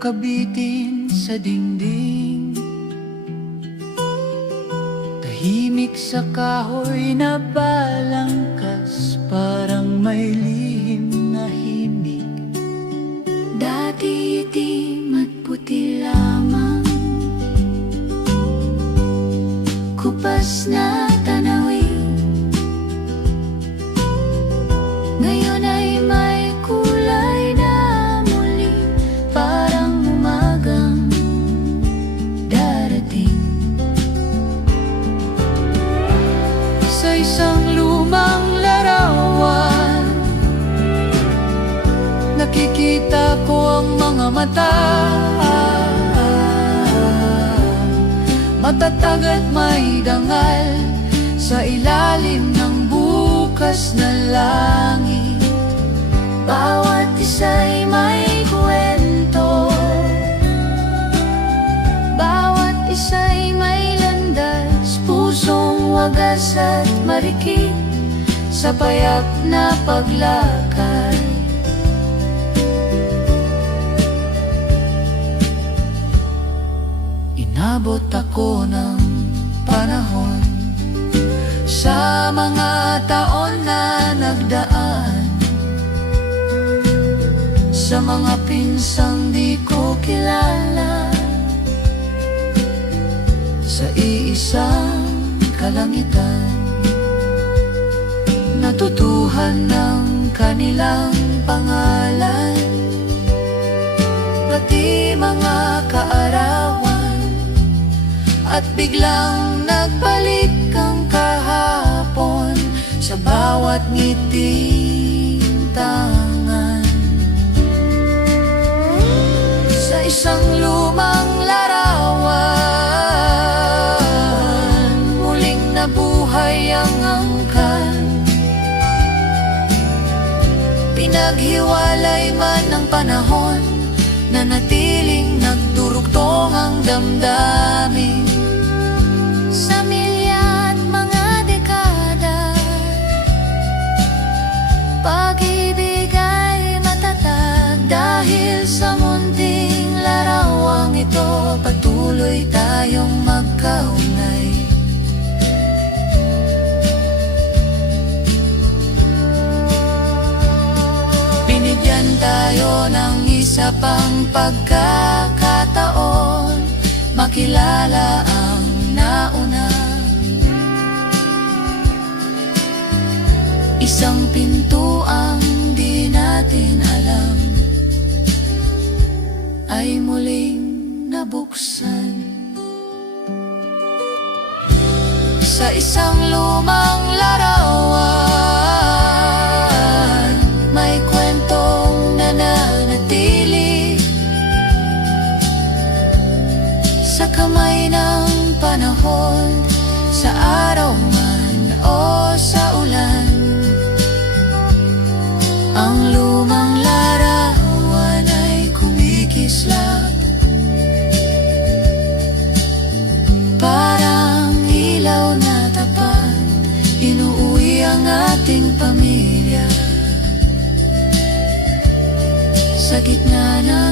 kabitin sa dingding. Tahimik sa kahoy na balangkas, parang may lihim na himig. Dati itim at puti lamang, kupas na tanawin. Ngayon ay may kulay na muli, parang umagang darating. Sa isang lumang larawan, nakikita ko ang mga mata, matatag at may dangal, sa ilalim ng bukas na langit. Bawat isa'y may kwento, bawat isa'y may landas, pusong wagas at marikit sa payak na paglakad. Inabot ako ng panahon sa mga taon na nagdaan, sa mga pinsang di ko kilala, sa iisang kalangitan, natutuhan ng kanilang pangalan, pati mga kaarawan. At biglang nagbalik ang kahapon sa bawat ngiting tangan. Sa isang lumang larawan, muling nabuhay ang angkan. Pinaghiwalay man ng panahon, nanatiling nagdurugtong ang damdamin. Sa milya at mga dekada, pag-ibig ay matatag. Dahil sa munting larawang ito, patuloy tayong magkaunay. Binigyan tayo ng isa pang pagkakataon, makilala ang nauna. Isang pinto ang di natin alam ay muling nabuksan. Sa isang lumang larawan, may kwentong nananatili sa kamay ng panahon, sa araw man o sa ulan. Ang lumang larawan ay kumikislap, parang ilaw na tapat, inuuwi ang ating pamilya sa gitna ng